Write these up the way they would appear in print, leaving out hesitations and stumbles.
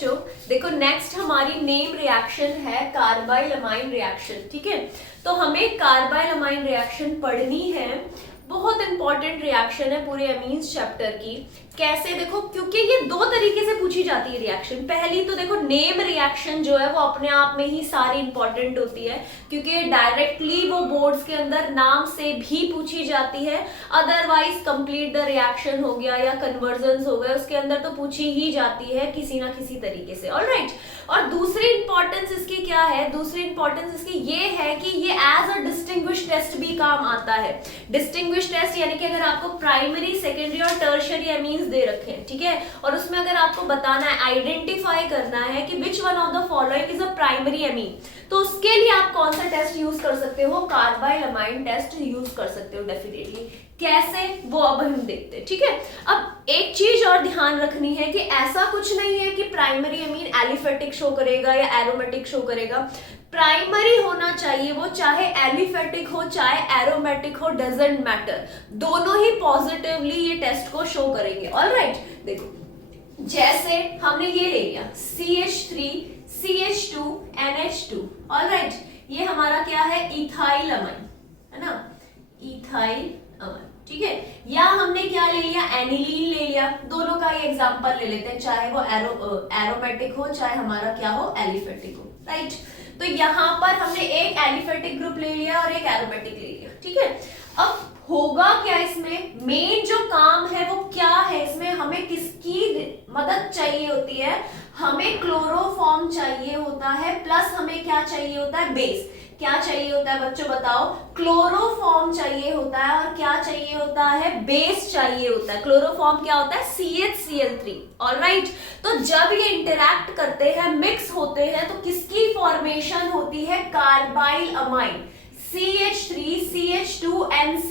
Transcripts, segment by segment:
बच्चों, देखो नेक्स्ट हमारी नेम रिएक्शन है कार्बाइल अमाइन रिएक्शन। ठीक है, तो हमें कार्बाइल अमाइन रिएक्शन पढ़नी है। बहुत इंपॉर्टेंट रिएक्शन है पूरे अमीन्स चैप्टर की। कैसे देखो, क्योंकि ये दो तरीके से पूछी जाती है रिएक्शन। पहली तो देखो नेम रिएक्शन जो है वो अपने आप में ही सारी इंपॉर्टेंट होती है, क्योंकि डायरेक्टली वो बोर्ड्स के अंदर नाम से भी पूछी जाती है। अदरवाइज कंप्लीट द रिएक्शन हो गया या कन्वर्जन हो गए, उसके अंदर तो पूछी ही जाती है किसी ना किसी तरीके से। ऑलराइट, और दूसरी इंपॉर्टेंस इसकी क्या है? दूसरी इंपॉर्टेंस इसकी ये है कि ये एज अ डिस्टिंग्विश टेस्ट भी काम आता है। डिस्टिंग्विश टेस्ट यानी कि अगर आपको प्राइमरी, सेकेंडरी और टर्शियरी अमीन्स दे रखे हैं, ठीक है, और उसमें अगर आपको बताना है, आइडेंटिफाई करना है कि which one of the following is a primary amine, तो उसके लिए आप कौन सा टेस्ट यूज कर सकते हो? कार्बाइल अमाइन टेस्ट यूज कर सकते हो डेफिनेटली। कैसे, वो अब हम देखते हैं। ठीक है, अब एक चीज और ध्यान रखनी है कि ऐसा कुछ नहीं है कि प्राइमरी अमीन एलिफेटिक शो करेगा या एरोमेटिक शो करेगा। प्राइमरी होना चाहिए वो, चाहे एलिफेटिक हो चाहे एरोमेटिक हो, डजंट मैटर, दोनों ही पॉजिटिवली ये टेस्ट को शो करेंगे। ऑलराइट, देखो जैसे हमने ये ले लिया CH3 CH2 NH2। ऑलराइट, ये हमारा क्या है? इथाइल अमाइन है ना, इथाइल अमाइन। ठीक है, या हमने क्या ले लिया? एनिलीन ले लिया। दोनों का ही एग्जांपल ले लेते हैं, चाहे वो एरोमेटिक हो चाहे हमारा क्या हो, एलिफेटिक हो। राइट, तो यहाँ पर हमने एक एलिफेटिक ग्रुप ले लिया और एक एरोमेटिक ले लिया। ठीक है, अब होगा क्या इसमें? मेन जो काम है वो क्या है इसमें? हमें किसकी मदद चाहिए होती है? हमें क्लोरोफॉर्म चाहिए होता है, प्लस हमें क्या चाहिए होता है? बेस। क्या चाहिए होता है बच्चों बताओ? क्लोरोफॉर्म चाहिए होता है, और क्या चाहिए होता है? बेस चाहिए होता है। क्लोरोफॉर्म क्या होता है? CHCl3। ऑलराइट, तो जब ये इंटरैक्ट करते हैं, मिक्स होते हैं, तो किसकी फॉर्मेशन होती है? Carbyl amine, CH3 CH2 NC।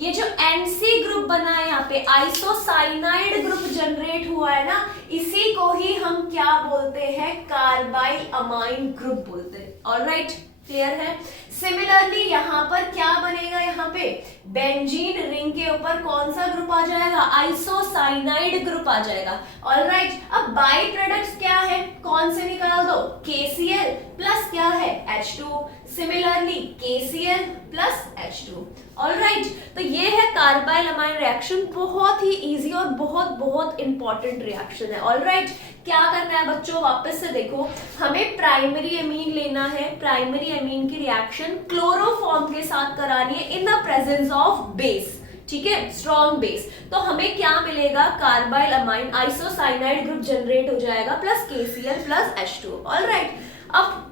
ये जो NC ग्रुप बना है यहाँ पे, आइसोसाइनाइड ग्रुप जनरेट हुआ है ना, इसी को ही हम क्या बोलते हैं? कार्बाइल अमाइन ग्रुप बोलते हैं। ऑलराइट, क्लियर है? सिमिलरली यहाँ पर क्या बनेगा? यहाँ पे बेंजीन रिंग के ऊपर कौन सा ग्रुप आ जाएगा? आइसोसाइनाइड ग्रुप आ जाएगा। ऑलराइट, अब बाई प्रोडक्ट्स क्या है? कौन से निकाल दो? KCl प्लस क्या है? H2। Similarly KCl plus H2। Alright, तो ये है कार्बाइल अमाइन रिएक्शन। बहुत ही इजी और बहुत बहुत इंपॉर्टेंट रिएक्शन है। ऑलराइट, क्या करना है बच्चों? वापस से देखो, हमें प्राइमरी अमीन लेना है। प्राइमरी अमीन की रिएक्शन क्लोरोफॉर्म के साथ करानी है in the presence of base. ठीक है, स्ट्रॉन्ग बेस। तो हमें क्या मिलेगा? Carbyl amine isocyanide group generate हो जाएगा, plus KCl plus H2। Alright, अब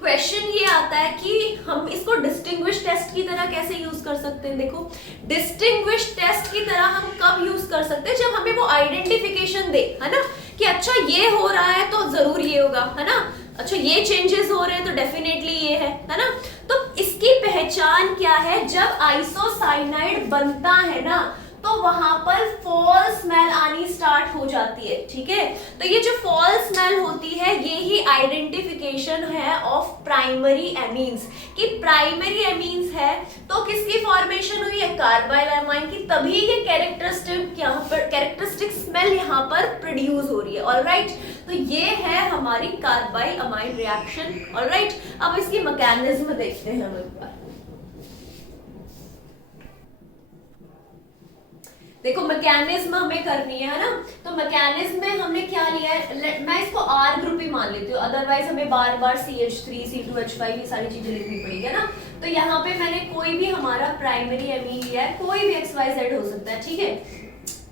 क्वेश्चन ये आता है कि हम इसको डिस्टिंग्विश टेस्ट की तरह कैसे यूज कर सकते हैं? देखो, डिस्टिंग्विश टेस्ट की तरह हम कब यूज कर सकते हैं? जब हमें वो आइडेंटिफिकेशन दे, है ना, कि अच्छा ये हो रहा है तो जरूर ये होगा, है ना, अच्छा ये चेंजेस हो रहे हैं तो डेफिनेटली ये है ना। तो इसकी पहचान क्या है? जब आइसोसाइनाइड बनता है ना, तो वहां पर फॉल स्मेल आनी स्टार्ट हो जाती है। ठीक है, तो ये जो फॉल स्मेल होती है, ये ही आइडेंटिफिकेशन है ऑफ प्राइमरी एमीन्स, कि प्राइमरी एमीन्स है तो किसकी फॉर्मेशन हुई है? कार्बाइल अमाइन की। तभी ये कैरेक्टरिस्टिक स्मेल यहाँ पर प्रोड्यूस हो रही है। ऑलराइट, तो ये है हमारी कार्बाइल अमाइन रिएक्शन। ऑलराइट, अब इसकी मैकेनिज्म देखते हैं हम एक बार। देखो मैकेनिज्म हमें करनी है ना, तो मैकेनिज्म में हमने क्या लिया है? मैं इसको R ग्रुप ही मान लेती हूँ, अदरवाइज हमें बार बार CH3 C2H5 ये सारी चीजें लिखनी पड़ेगी, है ना। तो यहाँ पे मैंने कोई भी हमारा प्राइमरी अमीन लिया है, कोई भी XYZ हो सकता है। ठीक है,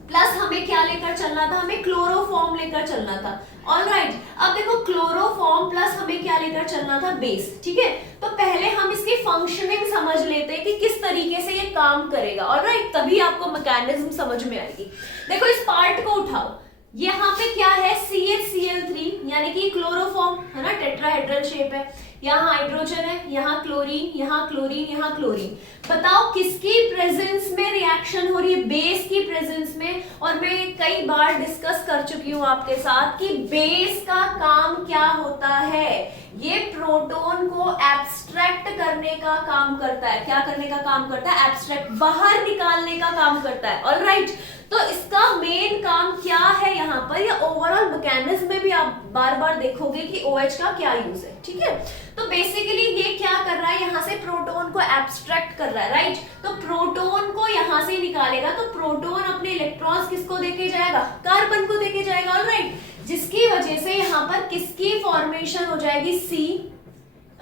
प्लस हमें क्या लेकर चलना था? हमें क्लोरोफॉर्म लेकर चलना था। ऑलराइट, अब देखो क्लोरोफॉर्म प्लस हमें क्या लेकर चलना था? बेस। ठीक है, तो पहले हम इसकी फंक्शनिंग समझ लेते हैं कि किस तरीके से ये काम करेगा। ऑलराइट, तभी आपको मैकेनिज्म समझ में आएगी। देखो इस पार्ट को उठाओ, यहाँ पे क्या है? CHCl3 यानी कि क्लोरोफॉर्म है ना, टेट्राहेड्रल शेप है। यहाँ हाइड्रोजन है, यहाँ क्लोरीन, यहाँ क्लोरीन, यहाँ क्लोरीन। बताओ किसकी प्रेजेंस में रिएक्शन हो रही है? बेस की प्रेजेंस में। और मैं कई बार डिस्कस कर चुकी हूँ आपके साथ कि बेस का काम क्या होता है? ये प्रोटॉन को एब्स्ट्रैक्ट करने का काम करता है। क्या करने का काम करता है? एब्स्ट्रैक्ट, बाहर निकालने का काम करता है। ऑलराइट, तो इसका मेन काम क्या है यहाँ पर? या ओवरऑल मैकेनिज्म में भी आप बार बार देखोगे कि OH का क्या यूज है, ठीक है। तो बेसिकली ये क्या कर रहा है, यहाँ से प्रोटॉन को एब्स्ट्रैक्ट कर रहा है, राइट। तो प्रोटॉन को यहाँ से निकालेगा तो प्रोटॉन अपने इलेक्ट्रॉन्स किसको देके जाएगा, कार्बन को देके जाएगा, ऑलराइट। जिसकी वजह से यहाँ पर किसकी फॉर्मेशन हो जाएगी, C,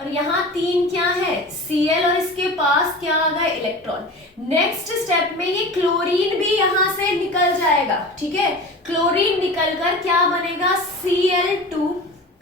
और यहाँ 3 क्या है, Cl, और इसके पास क्या आ गया, इलेक्ट्रॉन। नेक्स्ट स्टेप में ये क्लोरीन भी यहाँ से निकल जाएगा, ठीक है। क्लोरीन निकलकर क्या बनेगा, Cl2,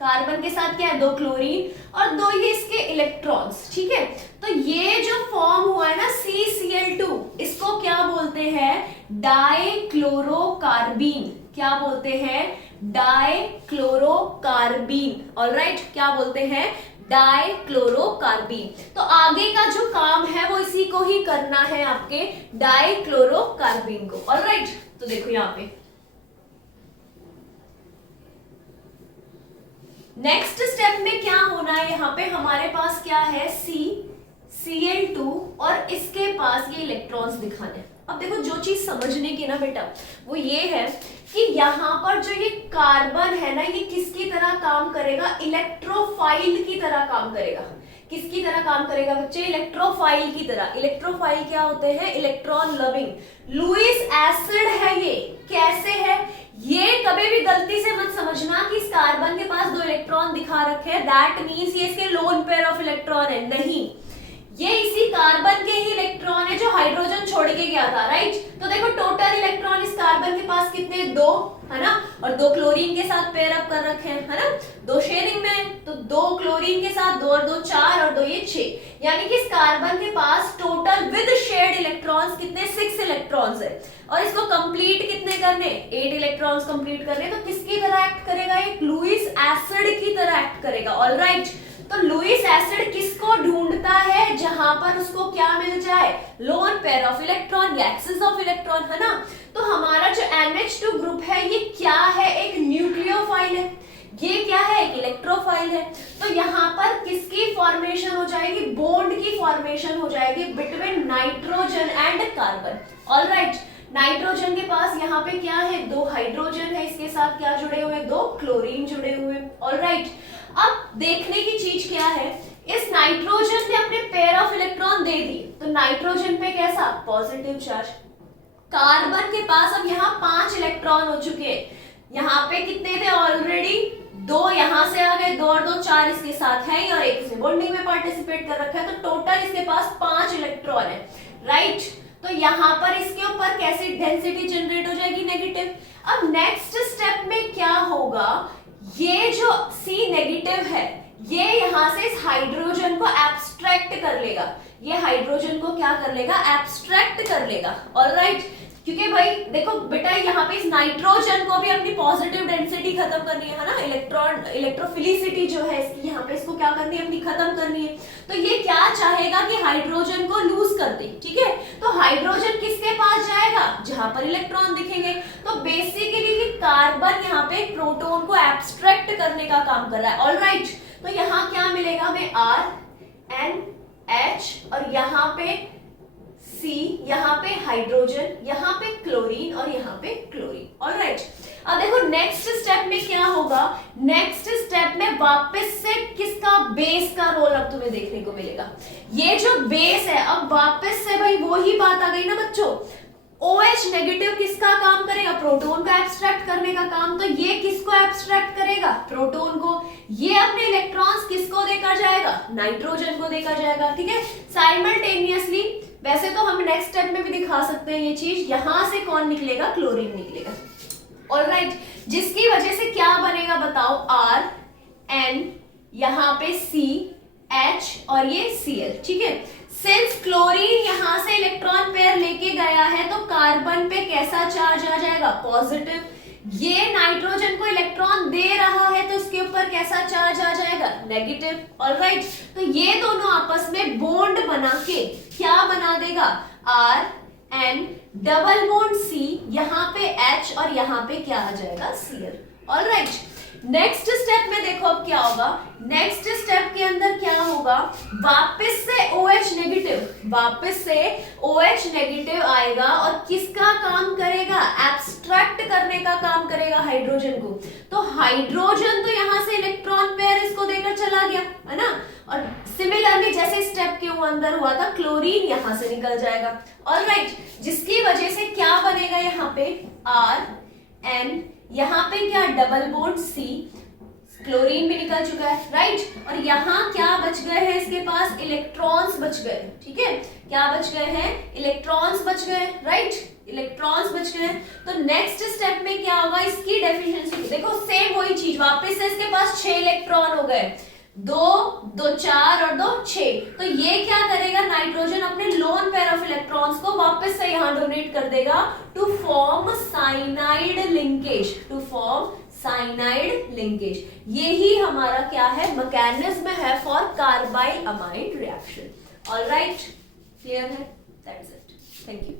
कार्बन के साथ क्या है, 2 क्लोरीन और 2 ये इसके इलेक्ट्रॉन्स, ठीक है। तो ये जो फॉर्म हुआ है ना CCl2, इसको क्या बोलते हैं, डाइक्लोरोकार्बीन। क्या बोलते हैं, डाइक्लोरोकार्बीन, ऑलराइट। क्या बोलते हैं, डाइक्लोरोकार्बीन। तो आगे का जो काम है वो इसी को ही करना है, आपके डाइक्लोरोकार्बीन को, ऑलराइट। तो देखो यहाँ पे नेक्स्ट स्टेप में क्या होना है, यहाँ पे हमारे पास क्या है, Cl2 और इसके पास ये इलेक्ट्रॉन्स दिखाने हैं। अब देखो जो चीज समझने की ना बेटा वो ये है कि यहाँ पर जो ये कार्बन है ना, ये किसकी तरह काम करेगा, इलेक्ट्रोफाइल की तरह काम करेगा। किसकी तरह काम करेगा बच्चे, इलेक्ट्रोफाइल की तरह। इलेक्ट्रोफाइल क्या होते हैं, इलेक्ट्रॉन लविंग। लुईस एसिड है ये, कैसे है ये, कभी भी गलती से मत समझना कि इस कार्बन के पास 2 इलेक्ट्रॉन दिखा रखे हैं, दैट मींस ये इसके लोन पेयर ऑफ इलेक्ट्रॉन है, नहीं। ये इसी कार्बन के ही इलेक्ट्रॉन है जो हाइड्रोजन छोड़ के गया था, राइट। तो देखो टोटल इलेक्ट्रॉन इस कार्बन के पास कितने, 2 है ना, और 2 क्लोरीन के साथ पेयर अप कर रखे हैं, है ना, 2 शेयरिंग में, तो 2 क्लोरीन के साथ 2 और 2 4 और 2 ये 6, यानी कि इस कार्बन के पास टोटल विद शेयर्ड इलेक्ट्रॉन्स कितने, 6 इलेक्ट्रॉन्स है। और इसको कंप्लीट कितने करने, 8 इलेक्ट्रॉन्स कंप्लीट करने। तो किसकी तरह एक्ट करेगा, एक लुईस एसिड की तरह एक्ट करेगा, ऑलराइट। तो लुईस एसिड किसको ढूंढता है, जहां पर उसको क्या मिल जाए, लोन पेयर ऑफ इलेक्ट्रॉन या एक्सिस ऑफ इलेक्ट्रॉन, है ना। तो हमारा जो NH2 ग्रुप है ये क्या है, एक न्यूक्लियोफाइल है, ये क्या है, एक इलेक्ट्रोफाइल है। तो यहाँ पर किसकी फॉर्मेशन हो जाएगी, बॉन्ड की फॉर्मेशन हो जाएगी between nitrogen and carbon, alright. Nitrogen के पास यहाँ पे क्या है, 2 हाइड्रोजन है, इसके साथ क्या जुड़े हुए, 2 क्लोरीन जुड़े हुए, ऑलराइट। अब देखने की चीज क्या है, इस नाइट्रोजन ने अपने पेयर ऑफ इलेक्ट्रॉन दे दिए, तो नाइट्रोजन पे कैसा, पॉजिटिव चार्ज। कार्बन के पास अब यहाँ 5 इलेक्ट्रॉन हो चुके हैं, यहाँ पे कितने थे ऑलरेडी, 2 यहाँ से आ गए, 2 और 2 4 इसके साथ है, और एक इसने बॉन्डिंग में पार्टिसिपेट कर रखा है, तो टोटल इसके पास 5 इलेक्ट्रॉन है, राइट। तो यहाँ पर इसके ऊपर कैसी डेंसिटी जनरेट हो जाएगी, नेगेटिव। अब नेक्स्ट स्टेप में क्या होगा, ये जो C नेगेटिव है ये यहाँ से इस हाइड्रोजन को एब्स्ट्रैक्ट कर लेगा, ये हाइड्रोजन को क्या कर लेगा, एब्स्ट्रैक्ट कर लेगा, ऑलराइट। क्योंकि भाई देखो बेटा यहाँ पे इस नाइट्रोजन को भी अपनी पॉजिटिव डेंसिटी खत्म करनी है ना, इलेक्ट्रोफिलिसिटी जो है इसकी यहाँ पे, इसको क्या करनी है, अपनी खत्म करनी है। तो ये क्या चाहेगा कि हाइड्रोजन को लूज कर दे, ठीक है। तो हाइड्रोजन किसके पास जाएगा, जहां पर इलेक्ट्रॉन दिखेंगे। तो बेसिकली ये कार्बन यहाँ पे प्रोटॉन को एब्स्ट्रैक्ट करने का काम कर रहा है, ऑलराइट। तो यहाँ क्या मिलेगा हमें, RNH, और यहाँ पे C, यहाँ पे हाइड्रोजन, यहाँ पे क्लोरीन और यहाँ पे क्लोरीन, ऑलराइट। अब देखो नेक्स्ट स्टेप में क्या होगा, नेक्स्ट स्टेप में वापस से किसका, बेस का रोल अब तुम्हें देखने को मिलेगा। ये जो बेस है, अब वापस से भाई वो ही बात आ गई ना बच्चों, OH नेगेटिव किसका काम करेगा, प्रोटॉन का एब्स्ट्रैक्ट करने का काम। तो ये किसको एब्स्ट्रैक्ट करेगा, प्रोटॉन को। ये अपने इलेक्ट्रॉन्स किसको देकर जाएगा, नाइट्रोजन को देकर जाएगा, ठीक है, साइमल्टेनियसली। वैसे तो हम नेक्स्ट स्टेप में भी दिखा सकते हैं ये चीज, यहां से कौन निकलेगा, क्लोरीन निकलेगा, ऑलराइट। जिसकी वजह से क्या बनेगा बताओ, RN, यहाँ पे CH और ये Cl, ठीक है। सिंस क्लोरीन यहाँ से इलेक्ट्रॉन पेयर लेके गया है तो कार्बन पे कैसा चार्ज आ जाएगा, पॉजिटिव। ये नाइट्रोजन को इलेक्ट्रॉन दे रहा है तो इसके ऊपर कैसा चार्ज आ जाएगा, नेगेटिव, ऑलराइट। तो ये दोनों आपस में बॉन्ड बना के क्या बना देगा, RN डबल बॉन्ड C, यहाँ पे H और यहाँ पे क्या आ जाएगा, Cl, ऑलराइट। नेक्स्ट स्टेप में देखो अब क्या होगा, नेक्स्ट स्टेप के अंदर क्या होगा, वापस से OH नेगेटिव, वापस से OH नेगेटिव आएगा और किसका काम करेगा, एब्स्ट्रैक्ट करने का काम करेगा हाइड्रोजन को। तो हाइड्रोजन तो यहां से इलेक्ट्रॉन पेयर इसको देकर चला गया, है ना। और सिमिलरली जैसे स्टेप के अंदर हुआ था, क्लोरीन यहां से निकल जाएगा। ऑलराइट, जिसकी वजह से क्या बनेगा यहाँ पे RN, यहाँ पे क्या डबल बॉन्ड C, क्लोरीन भी निकल चुका है, राइट। और यहाँ क्या बच गए हैं, इसके पास इलेक्ट्रॉन्स बच गए, ठीक है, क्या बच गए हैं, इलेक्ट्रॉन्स बच गए, राइट, इलेक्ट्रॉन्स बच गए। तो नेक्स्ट स्टेप में क्या होगा, इसकी डेफिशिएंसी देखो, सेम वही चीज, वापस से इसके पास 6 इलेक्ट्रॉन हो गए, 2 2 4 और 2 6। तो ये क्या करेगा, नाइट्रोजन अपने लोन पेयर ऑफ इलेक्ट्रॉन्स को वापस से यहां डोनेट कर देगा to form cyanide linkage, to form cyanide linkage. यही हमारा क्या है, मैकेनिज्म है for carbylamine reaction. Alright, clear है, दैट्स इट, थैंक यू।